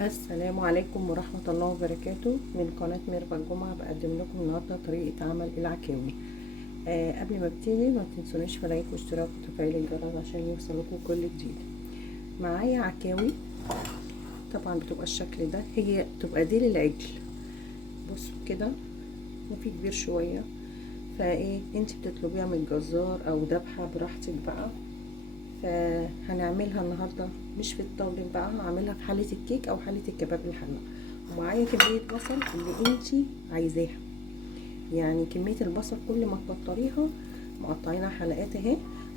السلام عليكم ورحمة الله وبركاته. من قناة ميرفت جمعة بقدم لكم النهاردة طريقة عمل العكاوي. قبل ما ابتدي ما تنسونيش في لايك واشتراك وتفعيل الجرس عشان يوصلكم كل جديد. معايا عكاوي، طبعا بتبقى الشكل ده، هي بتبقى ديل العجل. بصوا كده، وفي كبير شوية، فايه انت بتطلبيها من الجزار او ذبحة براحتك بقى. فهنعملها النهارده مش في الطاجن بقى، هعملها في حله الكيك او حله الكباب الحله. ومعايا كميه بصل اللي انتي عايزاها، يعني كميه البصل كل ما تكتريها، مقطعينها حلقات اهي،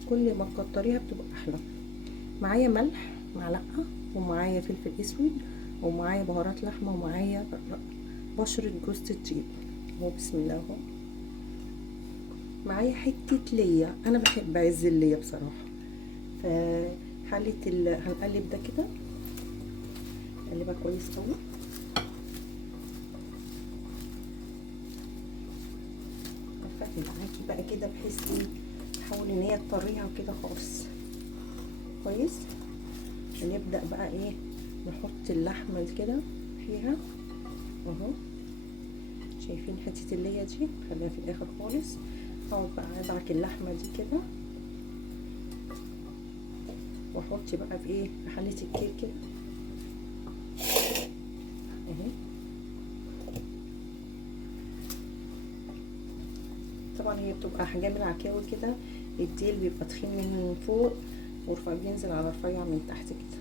كل ما تكتريها بتبقى احلى. معايا ملح معلقه، ومعايا فلفل اسود، ومعايا بهارات لحمه، ومعايا بشره جوز الطيب. اهو بسم الله اهو. معايا حته ليا، انا بحب عز الليا بصراحه. فحلة هنقلب ده كده، نقلبها كويس قوي. هفتح معاكي بقى كده بحيث ايه، تحاول ان هي تطريها كده خالص كويس. هنبدأ بقى ايه، نحط اللحمة كده فيها اهو. شايفين حتة اللية دي، خليها في الاخر خالص. اقعد بقى ادعك اللحمة دي كده، واحط بقى في ايه، في حلة الكيك كده اهي. طبعا هي بتبقى احجام العكاوي كده، الديل بيبقى تخين من فوق ورفع، بينزل على رفيع من تحت كده.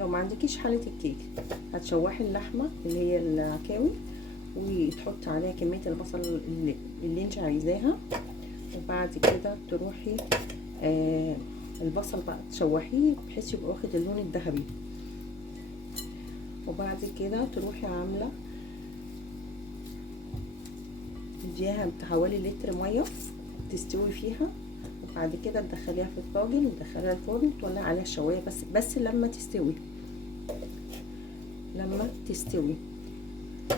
لو ما عندكيش حله الكيك، هتشوحي اللحمه اللي هي العكاوي، وتحطي عليها كميه البصل اللي انت عايزاها. وبعد كده تروحي البصل بقى تشوحيه بحيث يبقى واخد اللون الذهبي. وبعد كده تروحي عامله، تديها حوالي لتر ميه تستوي فيها. وبعد كده تدخليها في الطاجن وتدخليها الفرن، تولعي عليها الشوايه بس لما تستوي، لما تستوي.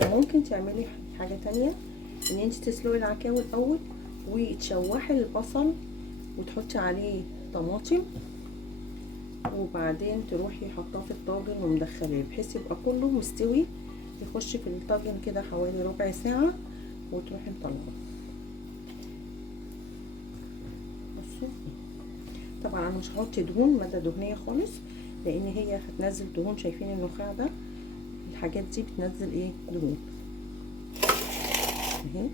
وممكن تعملي حاجه تانية، ان انت تسلقي العكاوي الاول وتشوحي البصل وتحطي عليه طماطم، وبعدين تروحي حطاه في الطاجن ومدخلاه بحيث يبقى كله مستوي، يخش في الطاجن كده حوالي ربع ساعه، وتروحي مطلعه. بصوا، طبعا انا مش هحط دهون ماده دهنيه خالص، لان هي هتنزل دهون. شايفين النخاع ده، الحاجات دي بتنزل ايه، دهون اهي.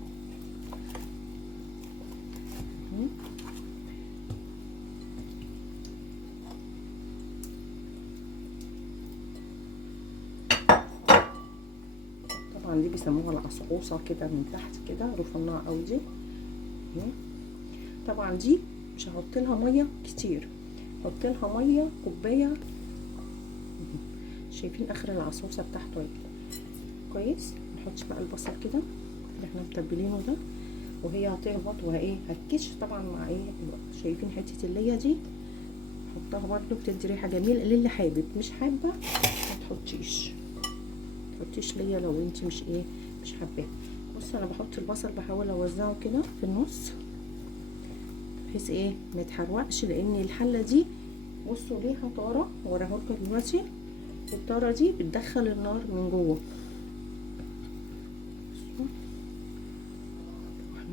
طبعا دي بيسموها العصعوصه كده من تحت كده، رفيعه قوي دي اهي. طبعا دي مش هحط لها ميه كتير، هحط لها ميه كوبايه. شايفين اخر العصوصه بتاعته اهي كويس. نحط بقى البصل كده اللي احنا متبلينه ده، وهي هتهبط وهي هتكش طبعا مع ايه. شايفين حته اللية دي، حطها برده بتدي ريحه جميله للي حابب. مش حابه ما تحطيش ليا لو انت مش ايه، مش حباها. بص انا بحط البصل بحاول اوزعه كده في النص بحيث ايه ما يتحرقش، لان الحله دي بصوا ليها طاره، هوريها لكم دلوقتي. الطاره دي بتدخل النار من جوه.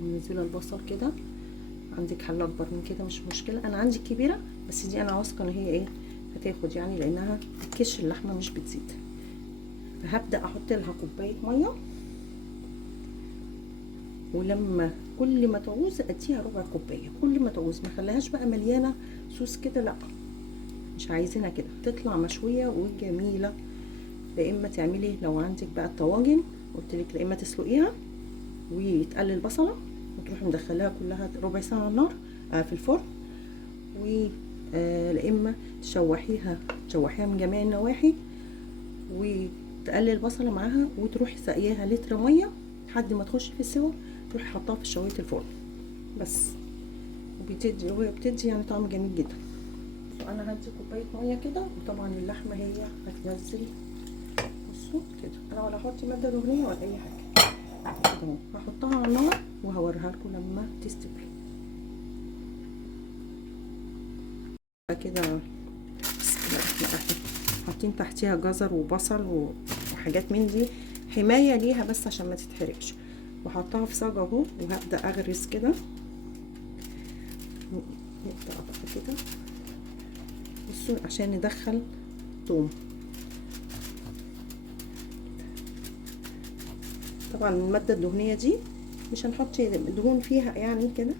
منزله البصل كده، عندك حله اكبر من كده مش مشكله، انا عندي كبيره بس دي انا واثقه ان هي ايه هتاخد، يعني لانها بتكش اللحمه مش بتزيد. فهبدا احط لها كوبايه ميه، ولما كل ما تعوز اديها ربع كوبايه، كل ما تعوز، ما خليهاش بقى مليانه صوص كده، لا مش عايزينها كده، تطلع مشويه وجميله. لا اما تعملي لو عندك بقى الطواجن قلت لك، لا اما تسلقيها وتقلي البصله وتروحي مدخلاها كلها ربع ساعه على النار في الفرن، و لا اما تشوحيها من جميع النواحي وتقلي البصله معاها، وتروحي سقياها لتر ميه لحد ما تخش في السوا، تروحي حطاها في شوايه الفرن بس. وبتدي يعني طعم جميل جدا. انا هدي كوبايه ميه كده، وطبعا اللحمه هي هتنزل. بصوا كده، انا ولا هحط ماده دهنيه ولا اي حاجه كده اهو. هحطها على النار وهوريها هوريها لكم لما تستوي. كده احنا حاطين تحتيها جزر وبصل وحاجات من دي حمايه ليها بس عشان ما تتحرقش، وحطها في صاج اهو، وهبدا اغرز كده. نبدا بقى كده بصوا عشان ندخل توم. طبعا الماده الدهنيه دي مش هنحط دهون فيها يعني كده.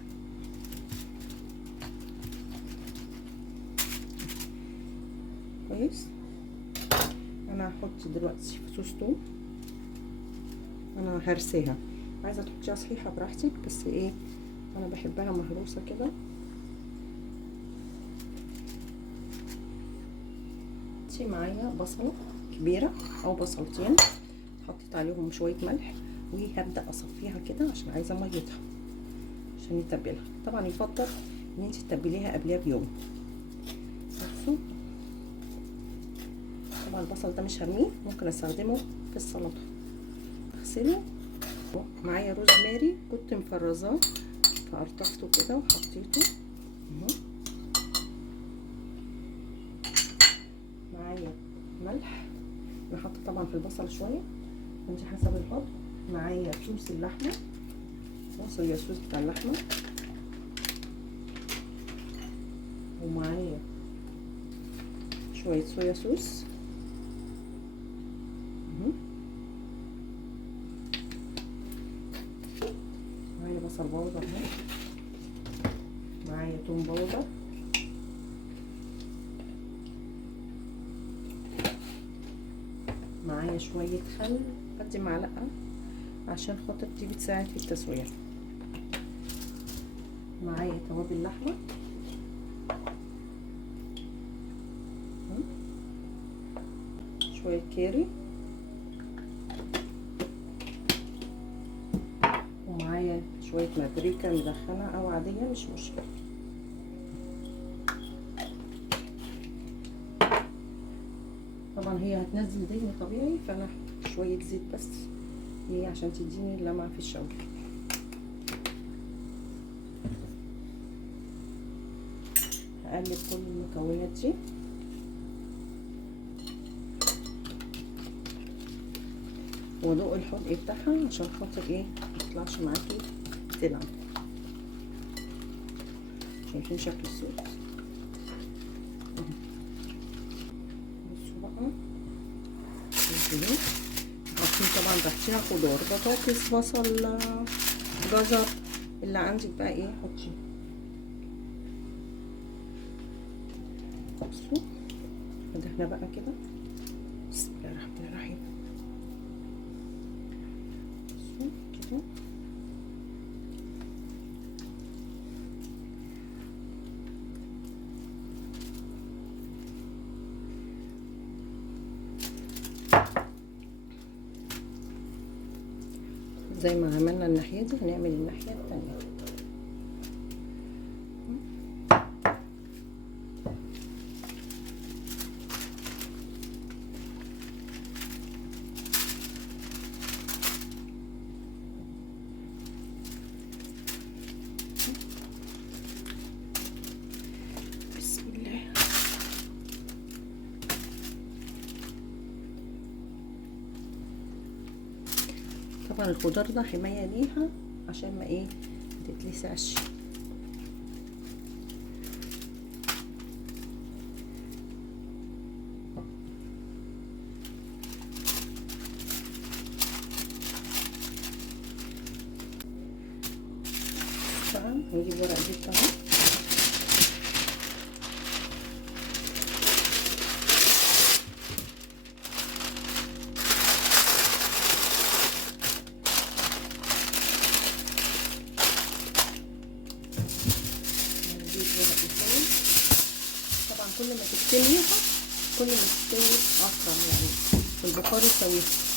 كويس. انا هحط دلوقتي في صوص توم، انا هرسيها، عايزه تحطيها صحيحه براحتك، بس ايه انا بحبها مهروسه كده. دي معايا بصله كبيره او بصلتين، حطيت عليهم شويه ملح، وهبدا اصفيها كده عشان عايزه ميتها عشان نتبلها. طبعا يفضل ان انت تتبليها قبلها بيوم. بصوا طبعا البصل ده مش هرميه، ممكن استخدمه في السلطه. اغسله. معايا روز ماري كنت مفرزاه فقرطفته كده وحطيته اهو. معايا ملح، انا حاطه طبعا في البصل شويه انت حسب الحط. معايا صوص اللحمه، صويا صوص بتاع اللحمه، ومعايا شويه صويا صوص اهو. معايا بصل بودر اهو، معايا توم بودر، معايا شويه خل قد معلقه عشان خاطر دي بتساعد في التسويه. معايا توابل لحمه، شويه كاري، ومعايا شويه بابريكا مدخنه او عاديه مش مشكله. طبعا هي هتنزل دهن طبيعي، فانا شويه زيت بس هي عشان تديني لمعه في الشوي. هقلب كل المكونات دي وادوق الحرق بتاعها عشان خاطر ايه ميطلعش معاكي تنعم. شايفين شكل الصوص؟ بصوا بقى حاطين طبعا تحتيها خضار، بطاطس، بصل، جزر، اللي عندك بقى ايه حطيه. بصوا احنا بقى كده بسم الله الرحمن الرحيم. بصوا كده زي ما عملنا الناحية دي هنعمل الناحية التانية. بسم الله. طبعا الخضار ده حماية ليها عشان ما ايه متتلسعش. طبعا نجيب ورق زبدة اهو، طبعا كل ما تستويها كل ما تستوي اسرع يعني والبخار يسويها.